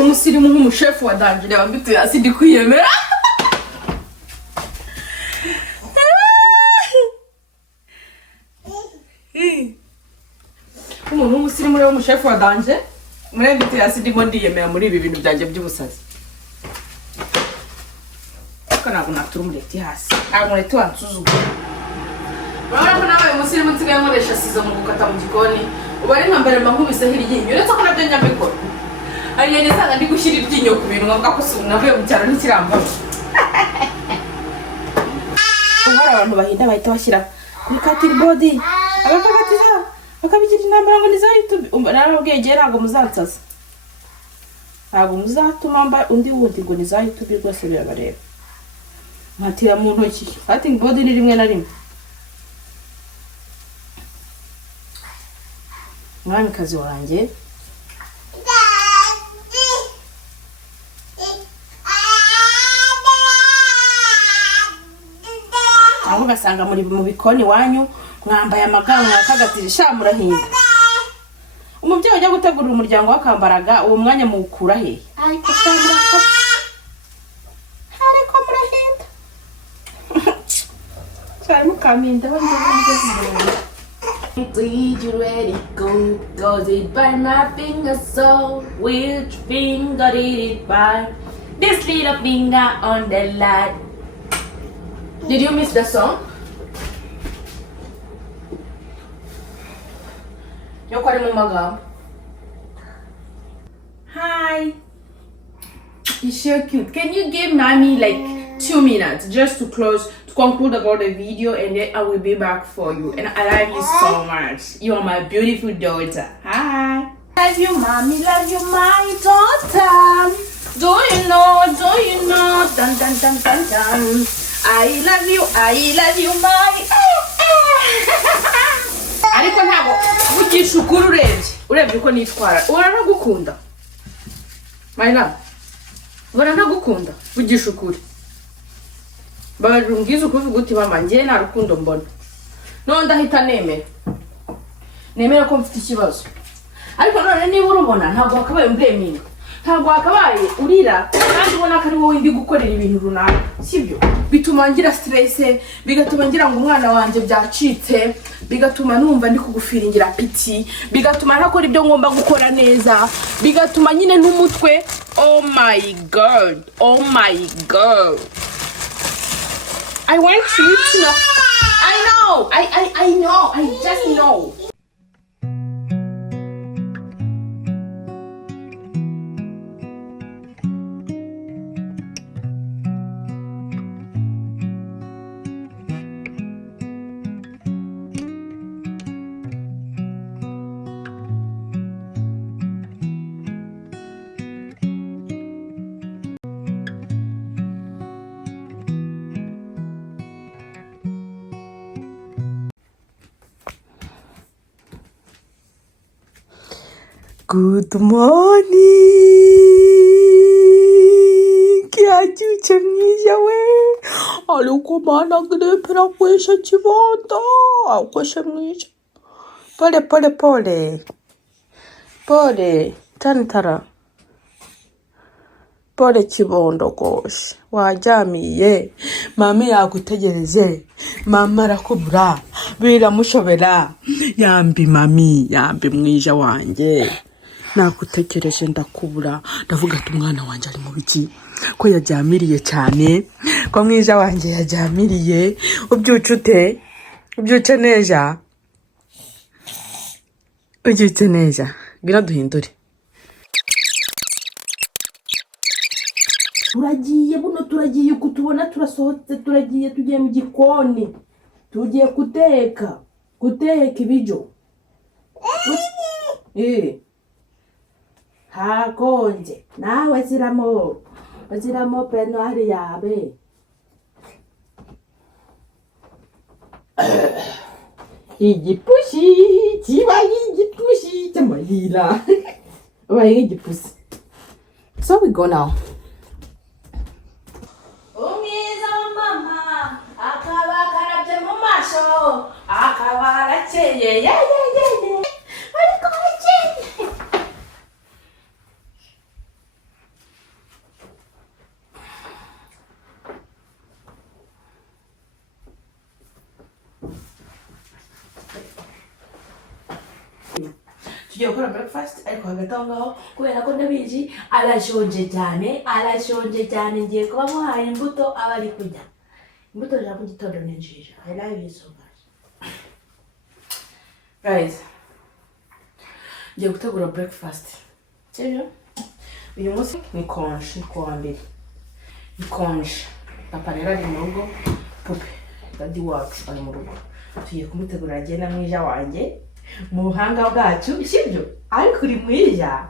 Umusirimu nk'umushefu wa danje reba mbituye hasi ndi kwiyemera. Umuntu w'umusirimu rero umushefu wa danje muri mbituye hasi ndimo ndiyemera muri ibi bintu byanje by'ubusazi. Ntabwo naturumureti hasi amureti wansuzugura. Urabona ko nawe umusirimu nsigaye nkoresha sizo mu gukata mu gikoni ubu ari nka mbere nkubise iryinyo uretse ko nabyo nyabikora ariye nisanga ndi gushyira iryinyo ku bintu ngavuga ko ubu navuye mu cyaro n'ikirambamo. Hari abantu bahinda bahita bashyira kuri cutting board abakabatiza bakabigira intambara ngo ni za YouTube narababwiye ntabwo muzansaza ntabwo muzatuma mba undi wundi ngo ni za YouTube rwose birabareba. Nkatira mu ntoki cutting board ni rimwe na rimwe. Mwamikazi wanjye aho gasanga muri mu bikoni wanyu mwambaye amaganga mwakagatira shamurahinda. Umubyeyi ujya gutegurira umuryango wakambaraga uwo mwanya mu ukura he ariko shamurako ariko murahinda cyane mukaminda bandi. Did you let it go? Does it by my finger? So which finger did it by? This little finger on the light. Did you miss the song? Yo kwari mu magambo. Hi. You're so cute. Can you give mommy like 2 minutes just to conclude about the video, and then I will be back for you. And I love you so much. You are my beautiful daughter. Hi. Love you, mommy. Love you, my daughter. Do you know? Dun dun dun dun dun. I love you, my. Ariko ntabwo bugishukuru urebye uko nitwara. Uraragukunda. My love. Uraragukunda bugishukuri. Barungiza ukuvuga uti mama ngiye nta rukundo mbona. No ndahita nemera ko mfite ikibazo. Ariko none niba urubona ntabwo wakabaye mbreminga. Ntabwo wakabaye urira kandi ubona ko ari wowe ndi gukorera ibintu runaka. Sibyo? Bituma ngira stress, bigatuma ngira ngo umwana wanje byacitse, bigatuma numva ndi kugufiringira piti, bigatuma ntakora ibyo ngomba gukora neza, bigatuma nyine n'umutwe. Oh my god. I want you to know. I know. I just know. Good morning. Kiajuche mwisha we. Aluko mana gdepera kwesha chivondo. Kwesha mwisha. Pole. Tantara. Pole chivondo kosh. Wajamiye. Mami yakutegereze. Mama arakubura. Biramushobera. Yambi mami. Yambi mwisha wanje. Nakutekereje ndakubura. Ndavuga ati umwana wanje ari mu biki. Ko yajamiriye cyane. Ko mwisha wanje yajamiriye. Ubyuce neza. Gira duhindure. Turagiye kutubona turasohotse tugiye mu gikoni. Tugiye guteka ibiryo. Hakonje nawe ziramo penali yabe. Igipushi cy'amayira. Obaye igipusi. So we go now. Umwiza wa mama akaba karabye mu maso akaba arakeye ariko arakeye. tugiye gukora breakfast ariko hagati aho ngaho kubera ko ndabizi arashonje cyane ngiye kuba muhaye imbuto aba ari kurya imbuto za Bw'Gitondo ni nziza. I love you so much guys. Ngiye gutegura breakfast sibyo. Uyu munsi ni konje kuwa mbere ni konje. Papa rero ari mu rugo, pupe dadi wacu ari mu rugo, tugiye kumutegura agenda mwija wanjye mu buhanga bwacu sibyo. Ariko uri mwija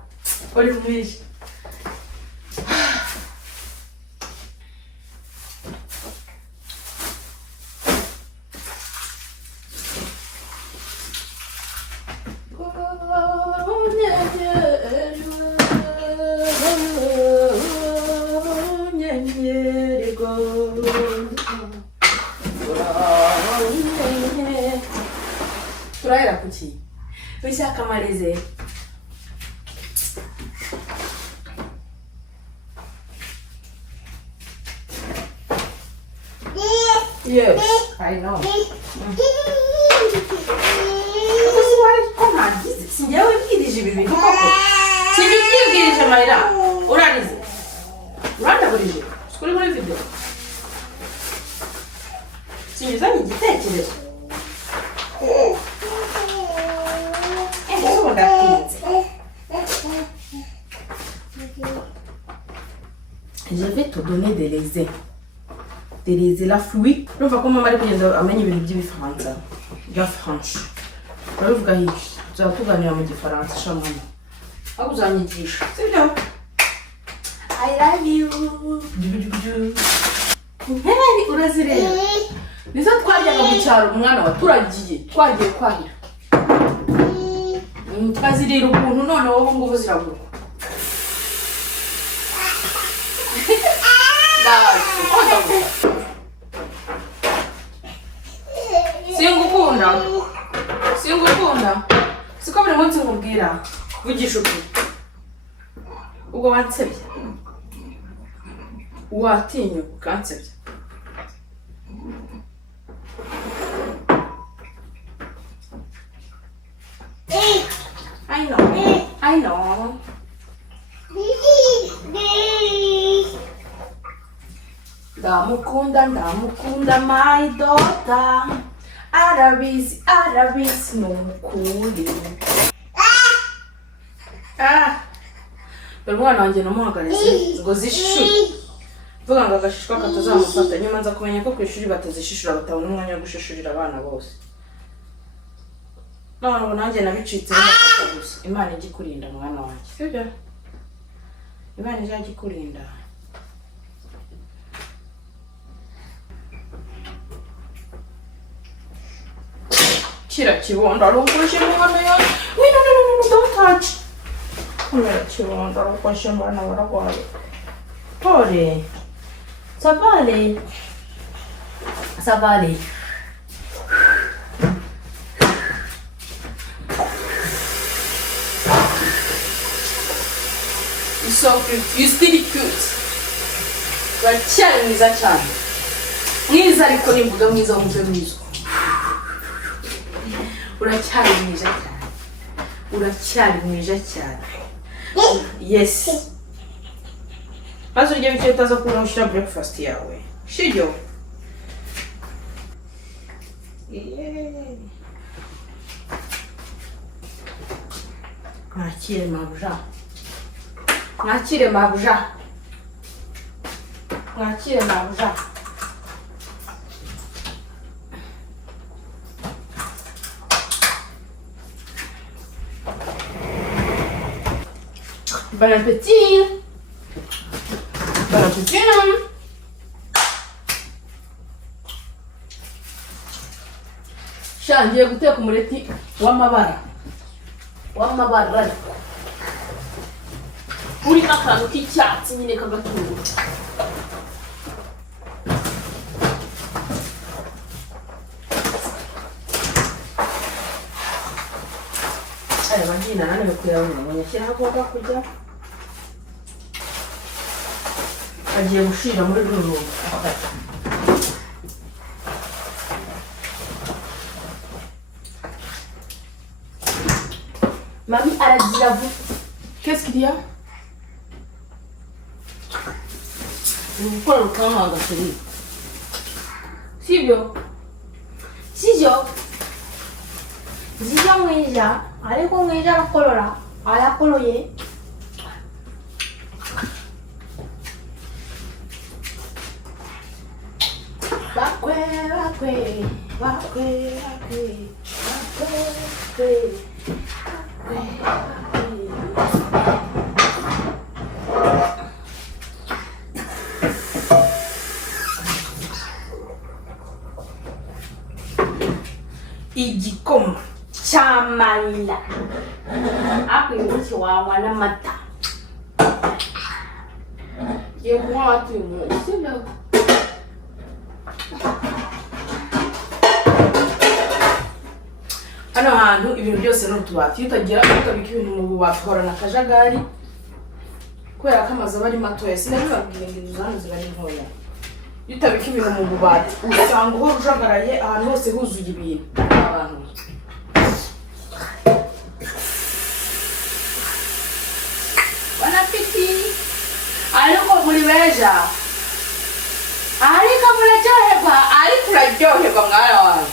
turahera kuki bishaka mareze. Yes, I know. Sinjyewe mbwirije ibi bintu koko. Sinjye ubyibwirije Mayira. Urarize. Urandagurije. Sikuri muri video. Sinjye igitekerezo. Je vais te donner des raisins. Des raisins la fruit. Non, va comment mari kugenda amenye ibintu by'ibifaransa. Bya France. Uravuga iki? Uzatuganira mu gifaransa shamwana. Aho uzanyigisha. Sibyo? I love you. Nk'Aban urazireba. Nizo twajyaga mu cyaro umwana wa turagiye twagiye kwahira. Twazirira ukuntu none wowe ngubu ziragurwa. Singukunda. Siko buri munsi nkubwira vugisha ukuri. Ubwo wansebye. Watinye ukansebye. I know. Ndamukunda my daughter. Arabizi n'ukuri. Buri mwana wanjye namuhagarize ngo zishishure. Vuga ngo agashishwa katazamufata nyuma nza kumenya ko ku ishuri batazishishura batabona umwanya wo gushishurira abana bose. None nanjye nabicitse n'akata gusa. Imana ijye kurinda mwana wanjye. Sibyo? Imana ijye kurinda. Kira kibondo arukoshe mwana yawe. No, don't touch. Kira kibondo arukoshe mwana waragwaye. Pole. Ça va aller. You're so cute. You're still cute. Uracyari mwiza cyane. Mwiza ariko nimvuga mwiza wumve mwiza. Uracyari mwiza cyane. Yes. Maze ujye bicyo utaza kurusha breakfast yawe. Shijyo. Mwakire mabuja. Bon appétit. Ngiye guteka umureti w'amabara urimo akantu k'icyatsi nyine k'agatunguru. Aya magina nane kuyabona munyashyiraho agomba kujya agiye gushira muri ruru. Mami aragira vuba. Qu'est-ce qu'il y a? Gukora rukamanga chérie. Sibyo? Sibyo? Sibyo mwiza, ariko mwiza arakorora, arakoroye. Bakwe, bakwe, bakwe, bakwe, bakwe, igikoma cy'amarira akwibutse wawa n'amata ye kunywa amata uyu munsi sibyo hano hantu ibintu byose n'utubati iyo utagira ukabika ibintu mu bubati uhorana akajagari kubera ko amazu aba ari matoya sinabibabwiye ngo inzu hano ziba ari ntoya iyo utabika ibintu mu bubati usanga uhora ujagaraye ahantu hose huzuye ibintu abantu banafiti ariko muri beja ariko muraryoherwa ariko uraryoherwa mwana wawe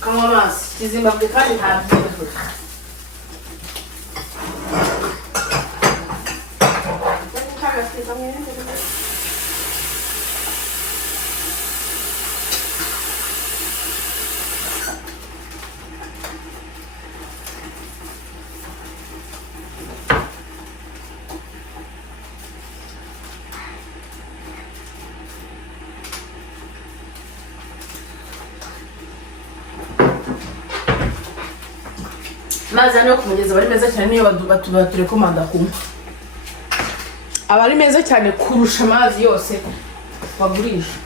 kanywa amazi kizimbabwe kandi nta byihuse mazi hano yo ku mugezi aba ari meza cyane niyo baturekomanda kunywa aba ari meza cyane kurusha amazi yose bagurisha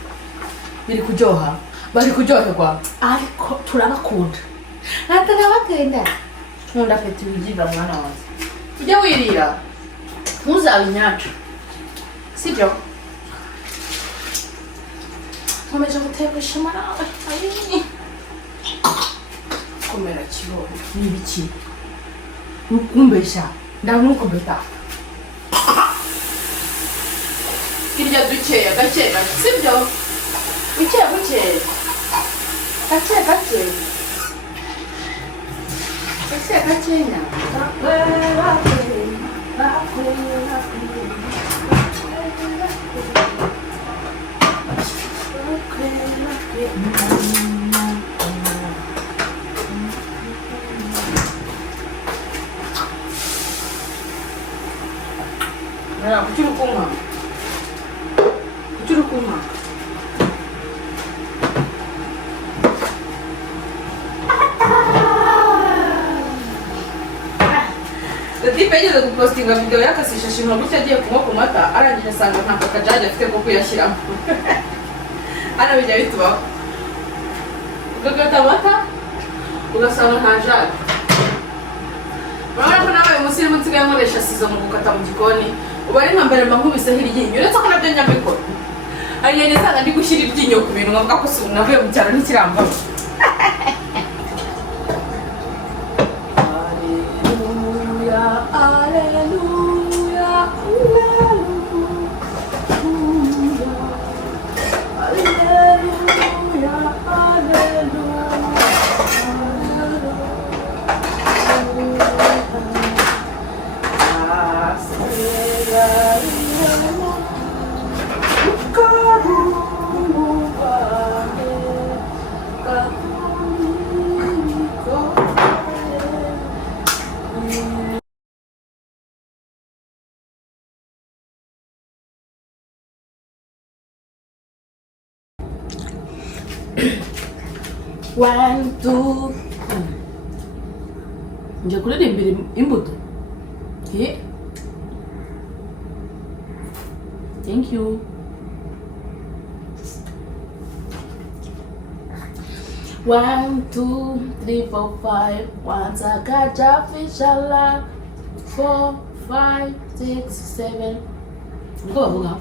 biri kuryoha bari kuryoherwa ariko turabakunda turabakunda nkunda peti wigira mwana wawe ujye wirira ntuzabe inyacu sibyo nkomeje guteka ishema nawe komera kibono n'ibiki nukumbesha ndamukubeta irya dukeya gake gake sibyo buke buke gake gake gake gake na kuchuru kuma Datipeje kupostinga video yakasisha shimwa gutya agiye kunywa ku mata arangije asanga nta kakajaje afite ko kuyashyiramo ana bijya bitubaho ugagata amata ugasanga nta jage urabona ko nawe umusirimu nsigaye nkoresha sizo mu gukata mu gikoni ubu ari nka mbere nkubise iryinyo uretse ko nabyo nyabikora ariye nisanga ndi gushyira iryinyo ku bintu nkavuga ko ubu navuye mu cyaro ntikirambamo One, two. Nje kuririmbira imbuto. Yeah. Thank you. One, two, three, four, five. Once I got a fish alive. 4, 5, 6, 7. Go.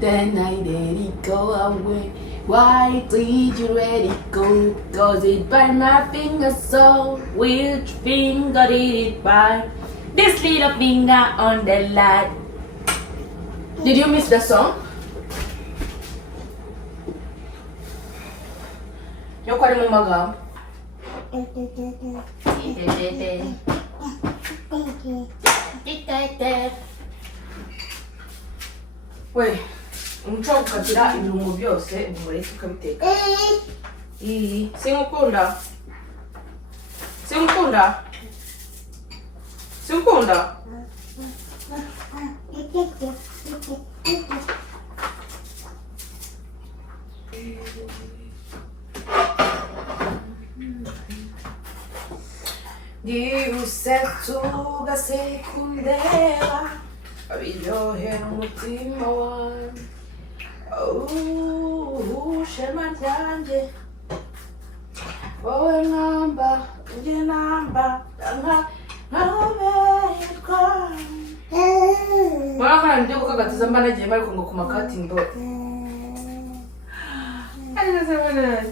then I let it go away. Why did you let it go? Cause it by my finger, so which finger did it by? This little finger on the light. Did you miss the song? Yo kwari mu magambo. We, umuco wo gukatira ibirungo byose umureke ukabiteka. Sinkukunda. Sinkukunda. Sinkukunda. Giusetto gasekundera abiryohera umutima wanjye. Shema ryanjye wowe namba njye namba nkaberwa. Mwana ndio kugatiza mbana giye bari ngo ku makati ndo. Ari nazabana.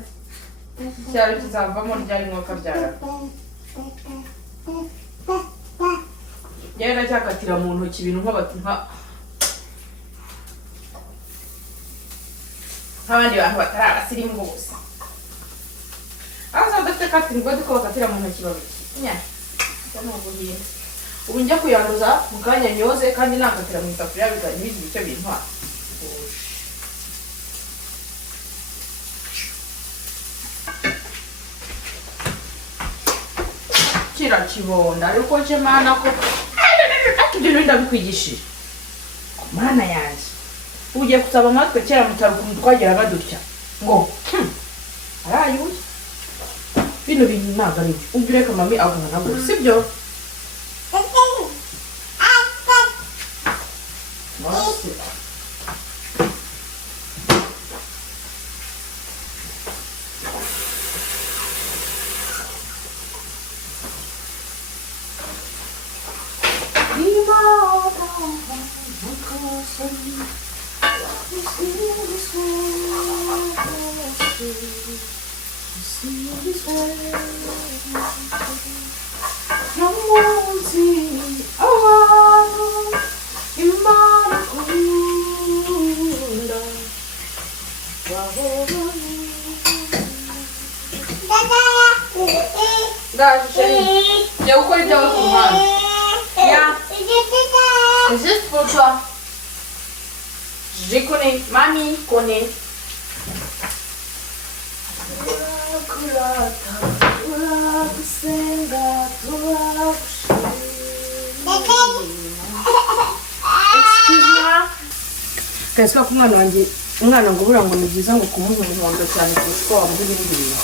Cyari kizavamo ryari mwaka byara. Yera cyakatira mu ntoki ibintu nk'abandi bantu batari abasirimu bose. Aza dafite katira ngo duko bakatira mu ntoki babiri. Nya. Cyanoguhiye. Ubu njya kuyanduza mu kanya nyoze kandi nakatira mu isafuriya bizanye bigira icyo bintwa. Kira kibonda ariko je mana ko atugeno ndabikwigishije. Mana yanjye. Ugiye kusaba nkatwe kera mutarukuntu twageraga dutya. Ngo arayuye. Bino bintu ntabwo ari byo. Ubireka mami agana nabwo sibyo? C'est juste pour toi. Je connais, mamie connaît. Excuse-moi. Qu'est-ce que kumwana wanjye umwana ngo bura ngo ni byiza ngo kumuha umuhondo cyane kuko wamuha ibindi bintu.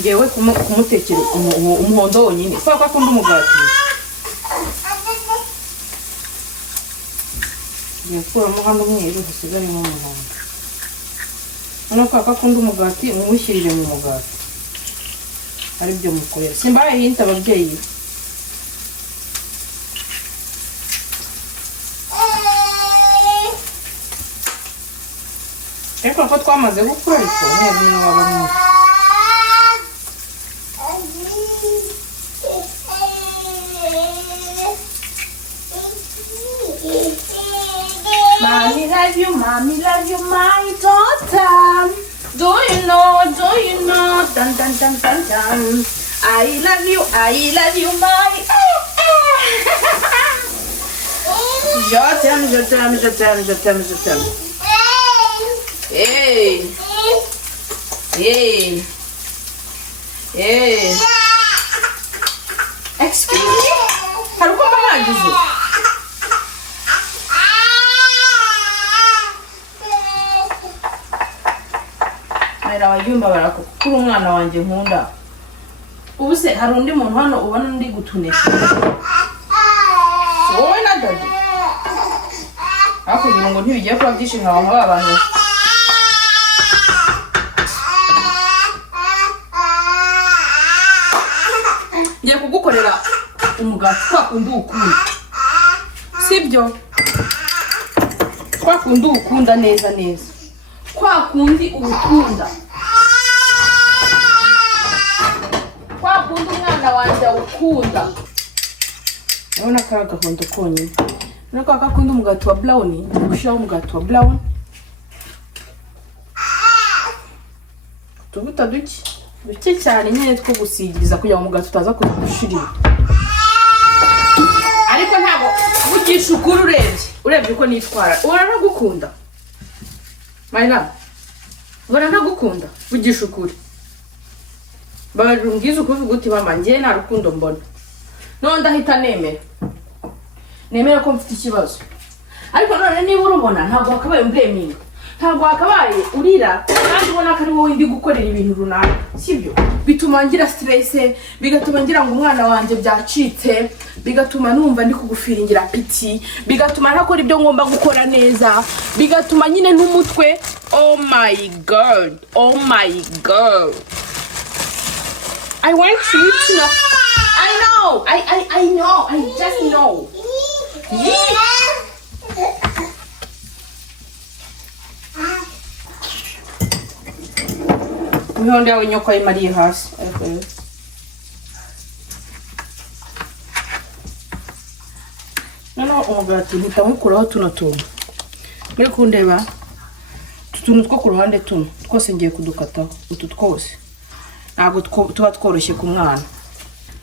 Ngewe kumutekera umuhondo wonyine kwa kwa akunda umugati. Yakuramo hano umweru hasigaremo umuhondo. Hano kwa akunda umugati muwushyirire mu mugati. Ari byo mukorera. Simbaye yinta ababyeyi. Eko ko twamaze gukora iko umweru ni wabamo. Mommy love you, my daughter. Do you know, dun dun dun dun dun. I love you, my. Je t'aime. Hey. Excuse me. How come I do this? Abayumba barako kuri umwana wanjye nkunda. Ubu se hari undi muntu hano ubona ndi gutunesha. Wowe na dadi. Akugira ngo ntibigiye kuba byishimira abantu babantu. Ngiye kugukorera umugati kwa kundi ukunda sibyo kwa kundi ukunda neza neza kwa kundi ukunda kwa kundi umwana wanjye ukunda urabona ko agahondo konyine nuko akakunda umugati wa brown ushiraho umugati wa brown tubuta duke cyane nyine two gusigiriza kugira ngo umugati utaza kugushirira ariko ntabwo ugisha ukuri urebye uko nitwara uranagukunda mayina uranagukunda ugisha ukuri barungiza ukuri uvuga uti mama ngiye nta rukundo mbona none ndahita nemera ko mfite ikibazo ariko none niba urubona ntabwo wakabaye umbreminga ntabwo wakabaye urira kandi ubona ko ari wowe ndi gukorera ibintu runaka sibyo bituma ngira stress bigatuma ngira ngo umwana wanjye byacitse bigatuma numva ndi kugufiringira piti bigatuma ntakora ibyo ngomba gukora neza bigatuma nyine n'umutwe oh my god I want you to know I know I just know Mihonda yawe nyoko ayimariye hasi noneho umugati mpita mukuraho tuno tuntu muri kundeba utuntu two ku ruhande tuno twose ngiye kudukataho utu twose ntabwo tuba tworoshye ku mwana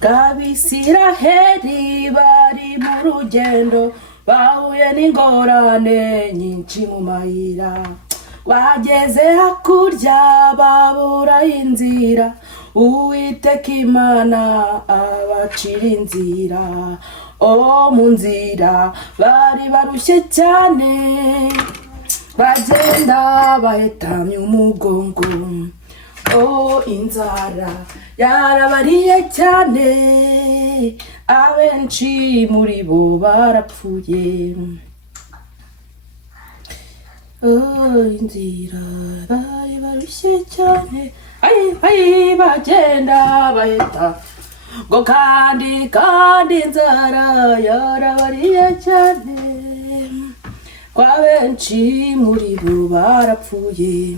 Abisiraheli bari mu rugendo bahuye n'ingorane nyinshi mu mayira bageze hakurya babura inzira Uwiteka Imana abacira inzira mu nzira bari barushye cyane bagenda bahetamye umugongo inzara yarabariye cyane abenshi muri bo barapfuye inzira bari barushye cyane bagenda baheta ngo kandi inzara yarabariye cyane abenshi muri bo barapfuye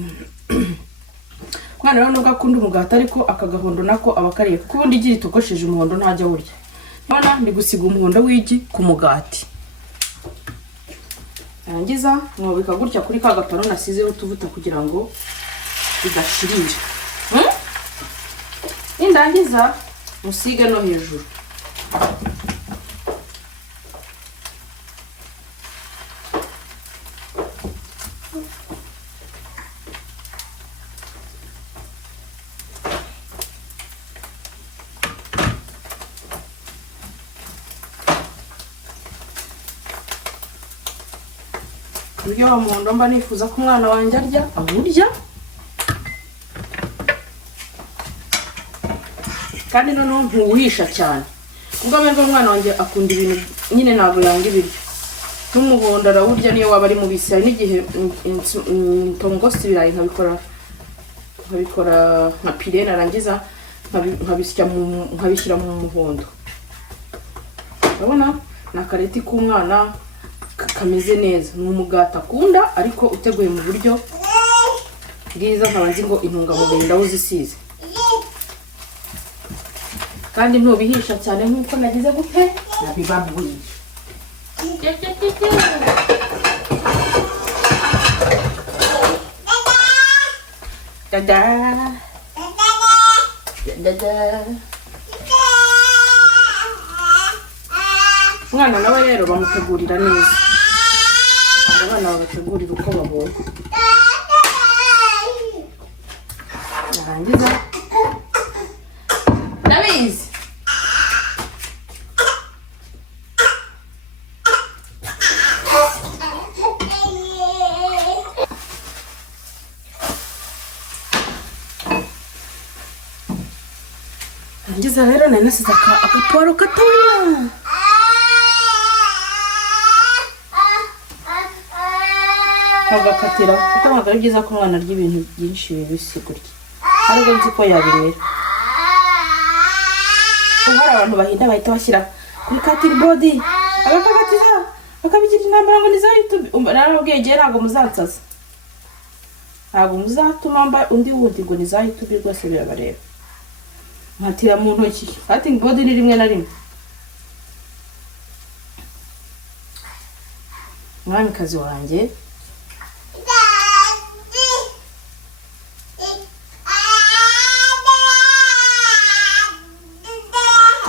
Mwana rero nubwo akunda umugati ariko akagahondo nako abakariye kuko ubundi igi ritogosheje umuhondo ntajya burya none ndi gusiga umuhondo w'igi ku mugati arangiza mwobika gutya kuri ka gapano nasizeho utuvuta kugira ngo bidashirira indangiza musige no hejuru Uburyo umuhondo mba nifuza ko umwana wanjye arya aburya kandi noneho ntuwuhisha cyane ubwo ameze umwana wanjye akunda ibintu nyine ntabwo yanga ibiryo n'umuhondo arawurya niyo waba ari mubisi hari n'igihe ntongosta ibirayi nkabikora nka pire narangiza nkabishyira mu muhondo urabona ni akareti k'umwana kameze neza ni umugati akunda ariko uteguye mu buryo bwiza nkabanzi ngo intungamubiri ndawuzisize kandi ntubihisha cyane nk'uko nagize gute nabibabwiye dada umwana nawe rero bamutegurira neza abana bagategurira uko babonye narangiza ndabizi narangiza rero nari nasize agaporo gatoya agakatira kuko ntabwo ari byiza ko umwana arya ibintu byinshi bibisi gutya ariko nzi ko yabimera ubu hari abantu bahinda bahita bashyira kuri cutting board agakagatiza akabigira intambara ngo niza YouTube narababwiye gihe ntabwo muzansaza ntabwo muzatuma mba undi wundi ngo niza YouTube rwose birabareba nkatira mu ntoki cutting board ni rimwe na rimwe mwamikazi wanjye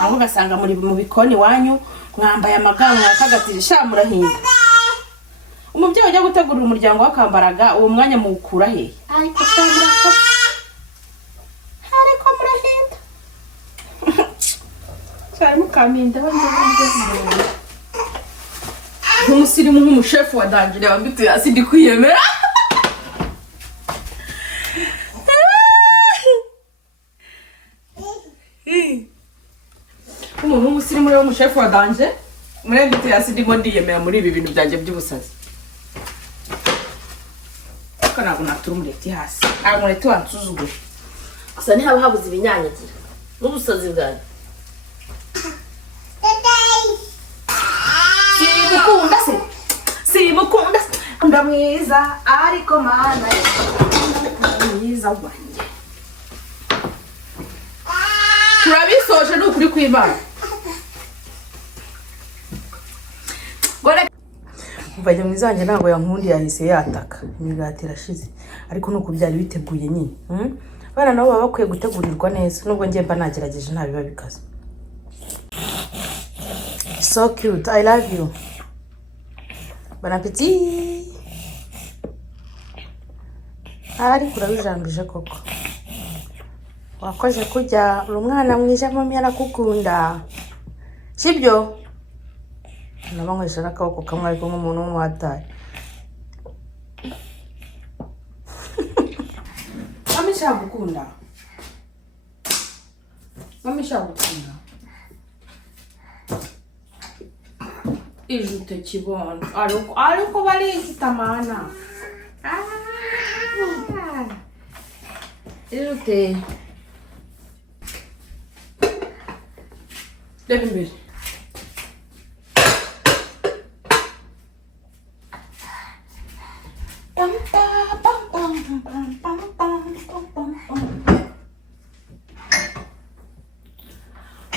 aho gasanga muri mu bikoni wanyu mwambaye amaganga yakagatirisha murahinda umubyeyi ujya gutegurira umuryango wakambaraga uwo mwanya mu ukura he ariko murahinda cyari mukaminda banze umusirimu nk'umushefu wa dangire wambituye hasi ndi kwiyemera umuntu w'umusirimu rero umushefu wa dangire murembituye hasi ndimo ndiyemera muri ibi bintu byanjye by'ubusazi ariko ntabwo natura umureti hasi ntabwo umureti wansuzugura gusa ntihaba habuze ibinyanyagira n'ubusazi bwanjye simukunda ndamwiza ariko mana mwiza wanjye turabisoje n'ukuri kw'Imana mvanye mwiza wanjye ntabwo yankundi yahise yataka imigati irashize ariko nuko byari biteguye nyine bana nabo baba bakwiye gutegurirwa neza nubwo njye mba nagerageje nta biba bikaze so cute I love you bon appétit ari kurabijambije koko wakoze kujya umwana mwiza mami arakukunda sibyo nabanywesha nakaboko kamwe ariko nk'umuntu w'umuhataye mami shagukunda ijute kibondo ariko bari ikitamana ijute reba imbere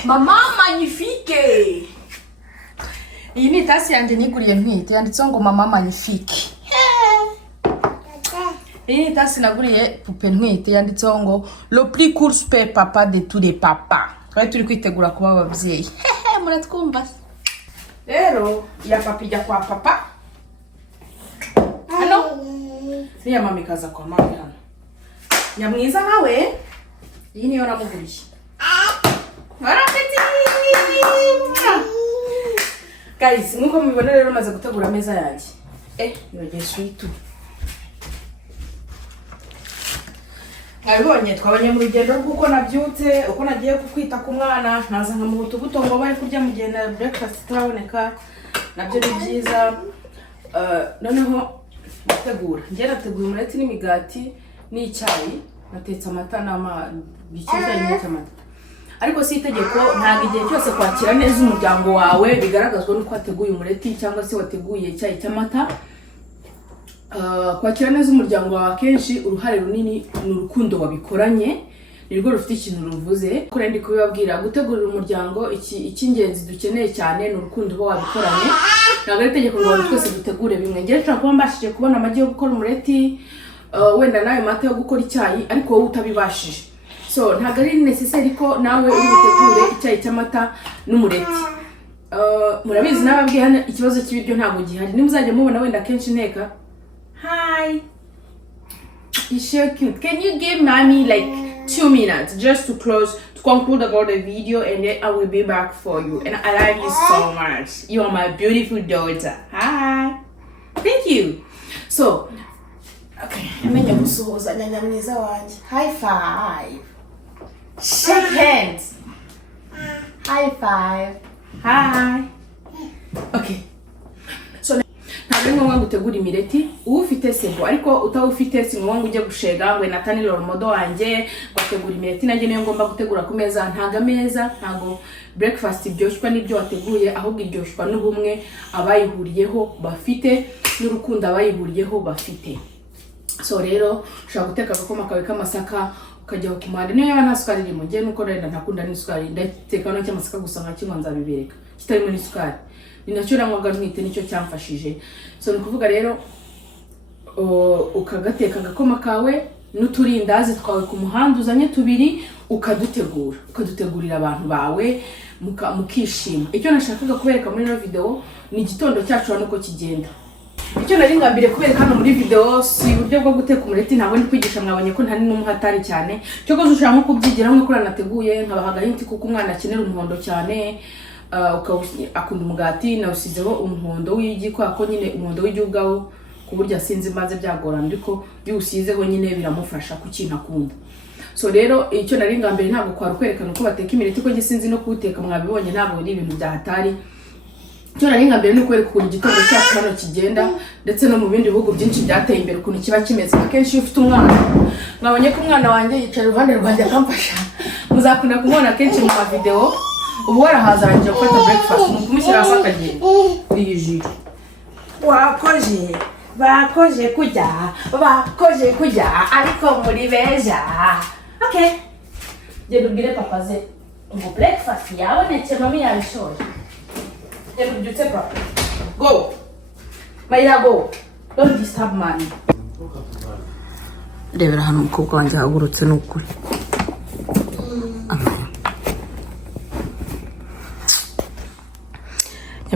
mama magnifique iyi ni tasi yanjye niguriye ntwite yanditseho ngo mama magnifique iyi ni tasi naguriye pupe ntwite yanditseho ngo le plus cool super papa de tous les papas twari turi kwitegura kuba ababyeyi muratwumva rero ya papa ijya kwa papa hano niya mama ikaza kwa mama hano nyamwiza nawe iyi niyo namuguriye guys nkuko mubibona rero maze gutegura ameza yanjye yogeye sweet abibonye twabanye mu rugendo rw'uko nabyutse uko nagiye kukwita ku mwana nkaza nkamuhuta ubuto ngo bari kurya mu gihe na breakfast itaraboneka nabyo ni byiza noneho gutegura njye nateguye umureti n'imigati n'icyayi natetse amata n'icyayi n'amata ariko si itegeko ntabwo igihe cyose kwakira neza umuryango wawe bigaragazwa nuko wateguye umureti cyangwa se wateguye icyayi cy'amata kwakira neza umuryango wawe akenshi uruhare runini ni urukundo wabikoranye nirwo rufite ikintu ruvuze kuri ndi kubibabwira gutegurira umuryango icy'ingenzi dukeneye cyane ni urukundo uba wabikoranye ntabwo ari itegeko ngo abantu twese dutegure bimwe njye nshobora kuba mbashije kubona amagi yo gukora umureti wenda nayo mata yo gukora icyayi ariko wowe utabibashije so ntabwo ari necessary ko nawe uri butegure icyayi cy'amata n'umureti murabizi nababwiye hano ikibazo cy'ibiryo ntabwo gihari nimuzajya mubona wenda kenshi nteka hi you're so cute can you give mommy like 2 minutes just to conclude about the video and then I will be back for you and I love you so much you are my beautiful daughter hi thank you so okay amenye gusuhuza nyanya mwiza wanjye high five shake hands high five hi okay so ntabwo ngombwa utegura imireti ufite sebo ariko utawufite si ngombwa ujye gushega ngo Enatha ni role wanjye bategura imireti nanjye niyo ngomba gutegura ku meza ntaga meza ntago breakfast ibyoshwa nibyo wateguye ahubwo iryoshwa n'ubumwe abayihuriyeho bafite n'urukundo abayihuriyeho bafite. So rero ushaka guteka agakoma kawe k'amasaka ukajya ku mande niyo yaba nta sukari irimo ngiye nuko renda ntakunda n'isukari ndateka no cy'amasaka gusa nka kimwe nzabibereka kitarimo n'isukari ni nacyo rangwaga ntwite nicyo cyamfashije. So nukuvuga rero ukagateka agakoma kawe n'uturindazi twawe ku muhanda uzanye tubiri ukadutegurira abantu bawe mukishima. Icyo nashakaga kubereka muri no video ni igitondo cyacu nuko kigenda. Icyo nari ngambire kubereka hano muri video si uburyo bwo guteka umureti ntabwo ndi kwigisha mwabonye ko ntari n'umuhatari cyane cyo ko ushaka nko kubyigira nko kuri nateguye nkabahaga hinti kuko umwana akenera umuhondo cyane akunda umugati nawusizeho umuhondo w'igi ko nyine umuhondo w'igi ubwawo ku buryo asinze maze byagorana ariko byusizeho nyine biramufasha ku kintu akunda. So rero icyo nari ngambire ntabwo kwari kwerekana uko bateka imireti ko gisinzi no kuwuteka mwabibonye ntabwo ari ibintu bya hatari. Icyo nari ngambire no kwereka ukuntu igitondo cyacu hano kigenda ndetse no mu bindi bihugu byinshi byateye imbere ukuntu kiba kimeze. Akenshi ufite umwana mwabonye ko umwana wanjye yicaye iruhande rwanjye akamfasha muzakunda kumubona kenshi mu video ubu warahaza arangiye gufata breakfast mukumushyira hasi akagiye yijira bakoje kujya ariko muri beja. Okay genda ubwire papa ze ngo breakfast yabonetse mami yabishoje. Genda ubyutse papa go Mayira go don't disturb mommy. Rebera hano umukobwa wanjye hagurutse n'ukuri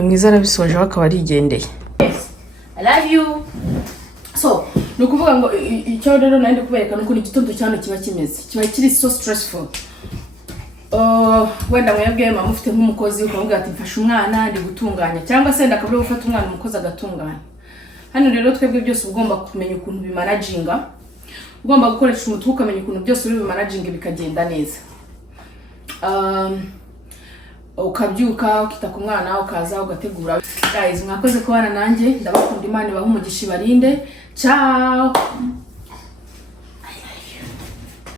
mwiza arabisoje bakaba arigendeye. Yes, I love you. So nukuvuga ngo icyo rero nandi kubereka nuko igitondo cyane kiba kimeze kiba kiri so stressful. Wenda mwebwe mama mufite nk'umukozi ukavuga ati mfasha umwana ndi gutunganya cyangwa se ndakabura gufata umwana umukozi agatunganya. Hano rero twebwe byose ugomba kumenya ukuntu bimanaginga ugomba gukoresha umutwe ukamenya ukuntu byose uri bimanaginga bikagenda neza. Ukabyuka ukita ku mwana ukaza ugategura. Guys mwakoze kubana nanjye ndabakunda Imana ibahe umugisha ibarinde. Ciao.